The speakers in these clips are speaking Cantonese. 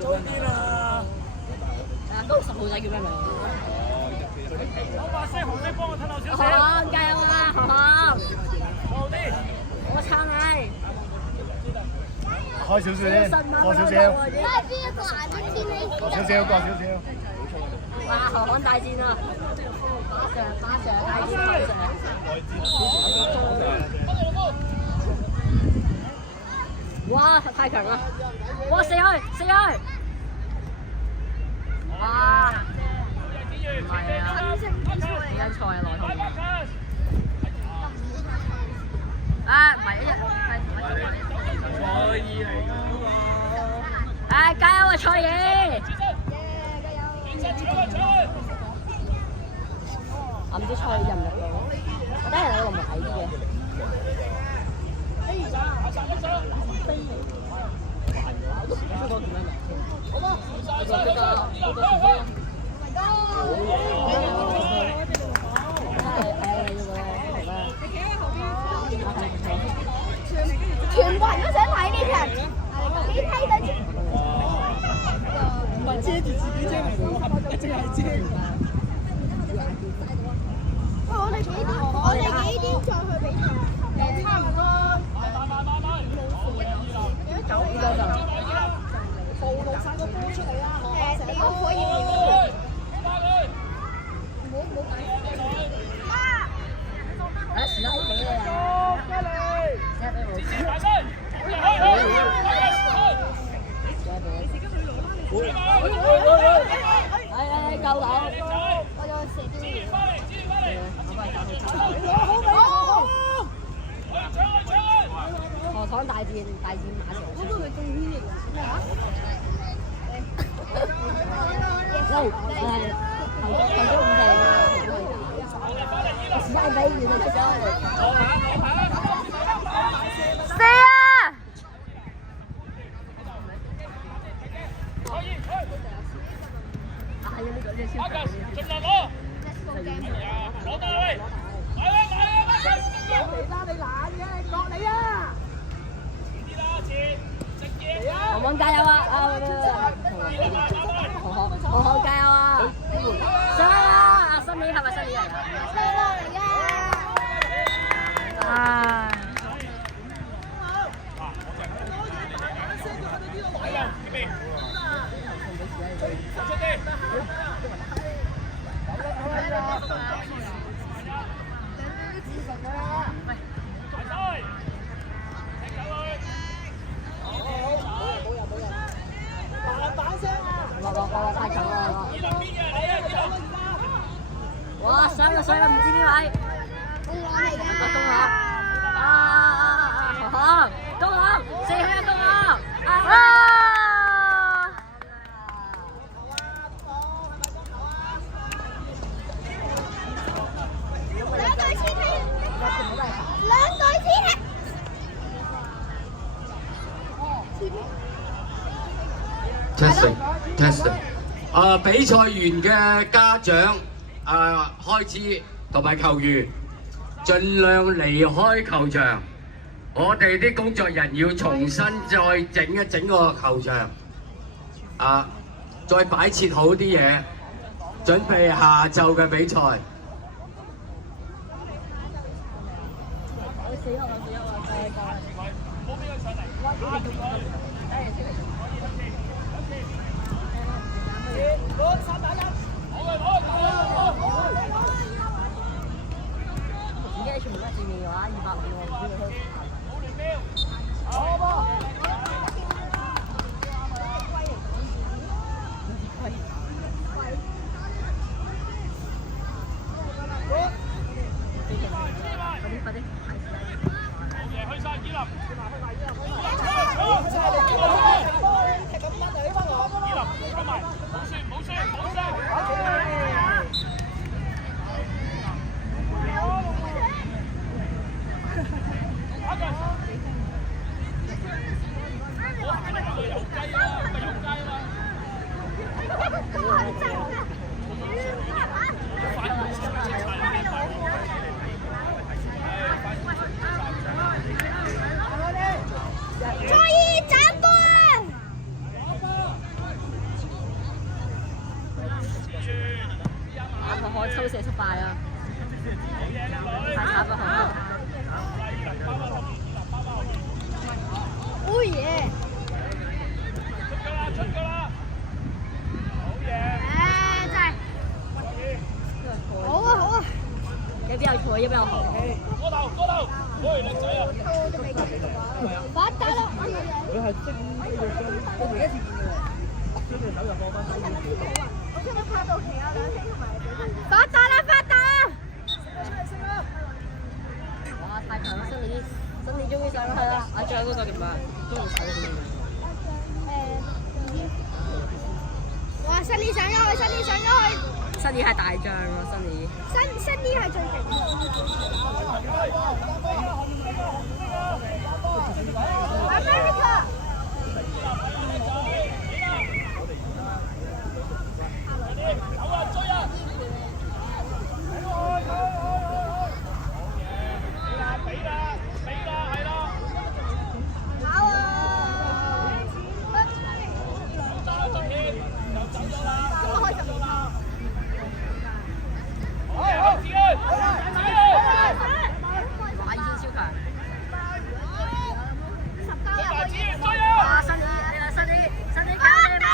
早啲啦！嗰個10號仔叫咩名？我把聲紅色幫我褪後少少。好，加油啊！好，後啲，我撐你。開少少先，過少少。邊一個顏色先你？過少少，過少少。哇！航海大戰啊！馬上大戰哇！太強啦！哇！死去！哇！唔係啊，比賽啊，來同啊，唔係一日加油啊，蔡爺！我唔知蔡爺入唔入到，我得係有個買嘅。全部人都想睇呢場，幾批對？唔係遮住自己啫，淨係遮。我哋幾點再去比賽？差唔多。走呢個就暴露晒個波出嚟啦！你都可以唔時間俾你啊！夠到！我有射啲。河廠大戰馬場。我都係最中意咩啊？頭咗5地啊！時間比完就出咗嚟。射啊！係啊，呢個超強。盡量攞。攞到你！你懶嘅，落嚟啊！紅紅加油啊！紅紅加油啊！上啊！新年係咪新年嚟㗎？唉。太強啦！哇！上啦，唔知邊位？公行嚟嘅。公行。公行，射去啊！公行。兩隊先踢。兩隊先踢。Testing，比賽完嘅家長開始同埋球員盡量離開球場，我哋啲工作人員要重新再整一整個球場，再擺設好啲嘢，準備下晝嘅比賽。而家全部都係正面嘅話，200秒我唔知佢去。快啲！去晒以林。我抽射失敗啊！太慘啦，好。哦耶！出㗎啦！好嘢！誒真係好啊好啊！一邊有錯，一邊有好。過頭，喂，靚仔啊！發達啦！佢係識呢個雙，跟住一次見嘅喎，將隻手就放翻低少少。我聽到拍到期啊，兩星同埋發達啦發達啦！哇！太強啦，新年終於上咗去啦！啊，最後嗰個點啊？中意手點？哇！新年上咗去，新年上咗去，新年係大將咯，新年。新年係最勁。America。走啊，追啊！俾啦，係啦！跑啊！走啦，進添，又走咗啦！開十年啦！好，志願！哇！已經超強。大志願追啊！哇！新年加你啦！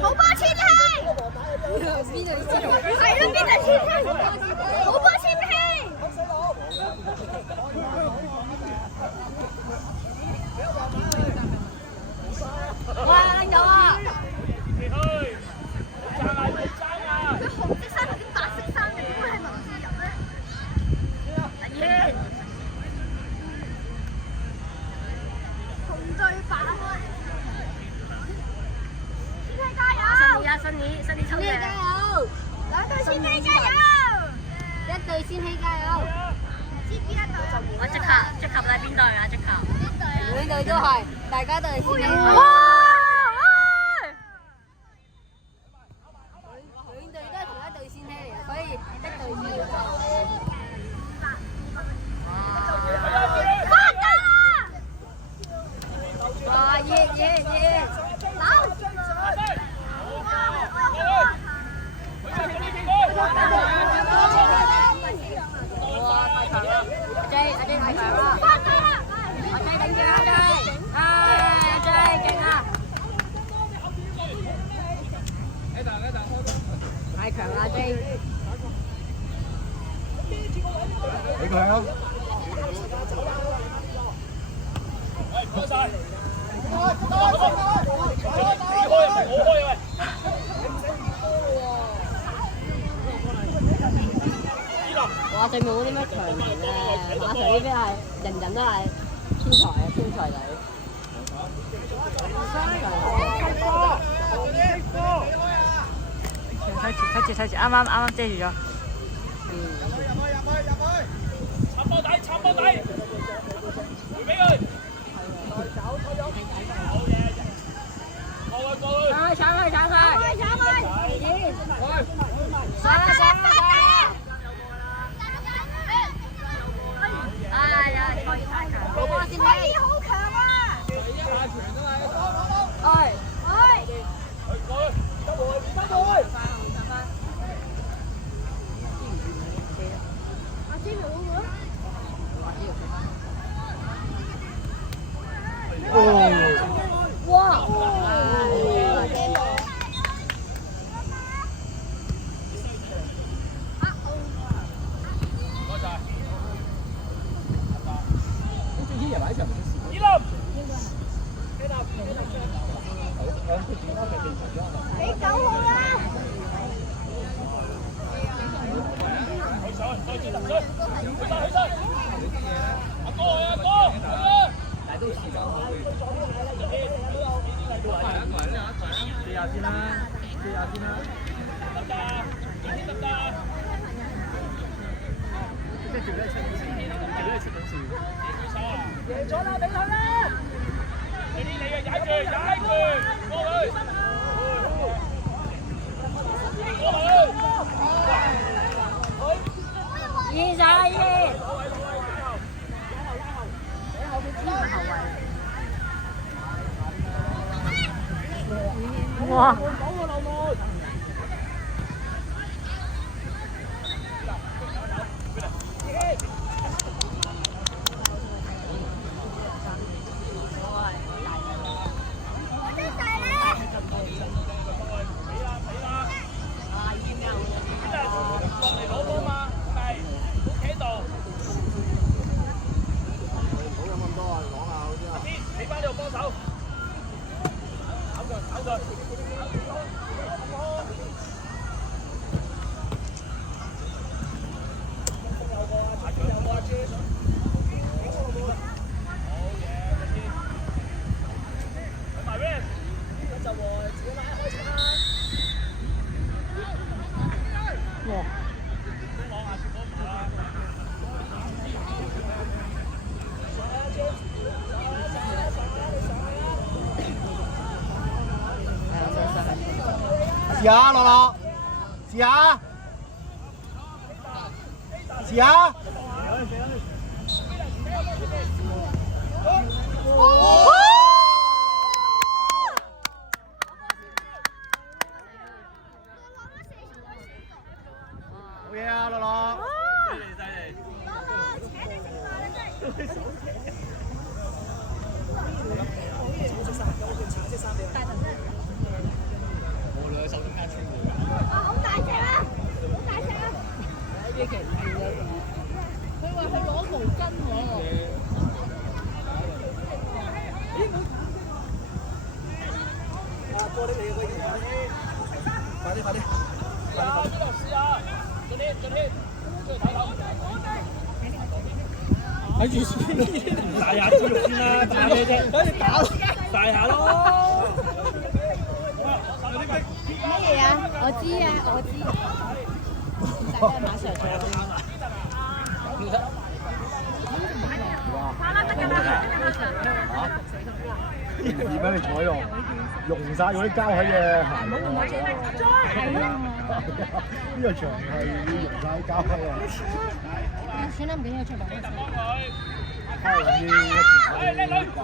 好波千禧，係咯，邊度千禧？好波千禧。哇！拎到啊！佢紅色衫同啲白色衫，點會係民主人咧？紅對白啊！新年抽嘢！加油！兩隊千禧加油！一隊千禧加油！知邊一隊啊？我即刻喺邊隊啊？即刻！每隊都係，大家都係千禧。兩隊都係同一隊千禧嚟嘅，所以一隊千禧。發達啦！哇！耶！走！阿 J 太強啦！阿 J 頂住阿 J， 阿 J 勁啊！太強啦 J！ 俾佢啊！唔該晒。我開喂！哇！對面嗰啲咩長明咧，馬上呢邊係人人都係天才啊，天才仔。睇住，啱啱遮住咗。插波底，回俾佢。好嘢！過去。搶佢！哎呀！好波先可以好強啊！過去。二十二。哇！試下樂樂，試下，試下。好嘢啊，樂樂！好大隻啊！好大隻啊！佢話去攞毛巾喎。玻璃你可以快啲！試下，盡力，睇住先，大下豬肉先啦，大咩啫？等你打大下咯。乜嘢啊？我知啊，我知。大家馬上做。而家你採用溶晒嗰啲膠喺嘅行路啊！呢個場係要溶晒啲膠喺啊！先啦，唔緊要，出嚟。係要一直喺度掛。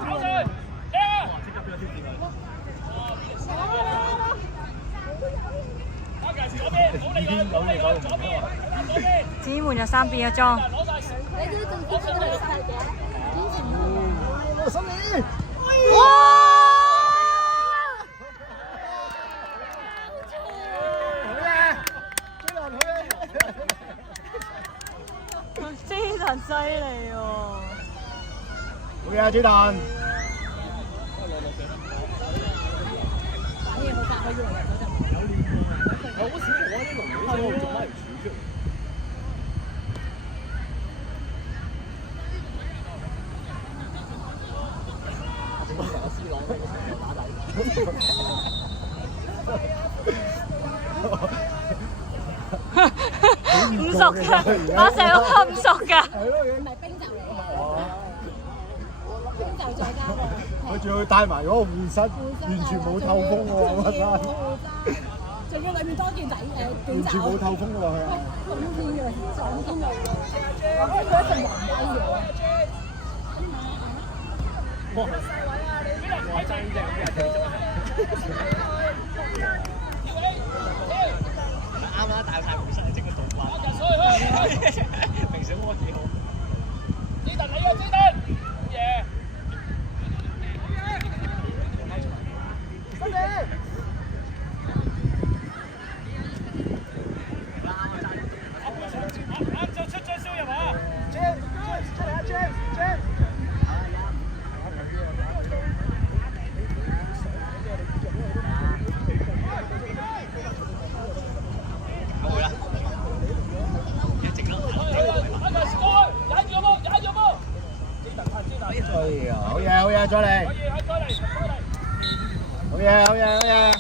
只換咗3邊嘅裝。你都仲堅持到細嘅？堅持唔到。我心你。哇！非常犀利喎！好嘢啊，朱蛋！呢個冇發可以嚟嗰陣。好少我啲龍尾先做乜唔處出嚟？唔熟㗎，我成日都唔熟㗎。係咯，唔係冰袖嚟嘅，冰袖再加嘅。佢仲要帶埋嗰個護膝，完全冇透風喎！我覺得。仲要裏面多件底短完全冇透風喎，佢係。冬天嘅，撞天嘅。我覺得佢一陣人雞嘅。哇！啱啦，大太護膝整個倒掛。平時摸幾好。子彈你啊，子彈！嘢。啱就出張燒入啊 ！James 出嚟啊 ！James。冇啦，一直咯。嚟，再嚟。好嘢，好嘢，好嘢。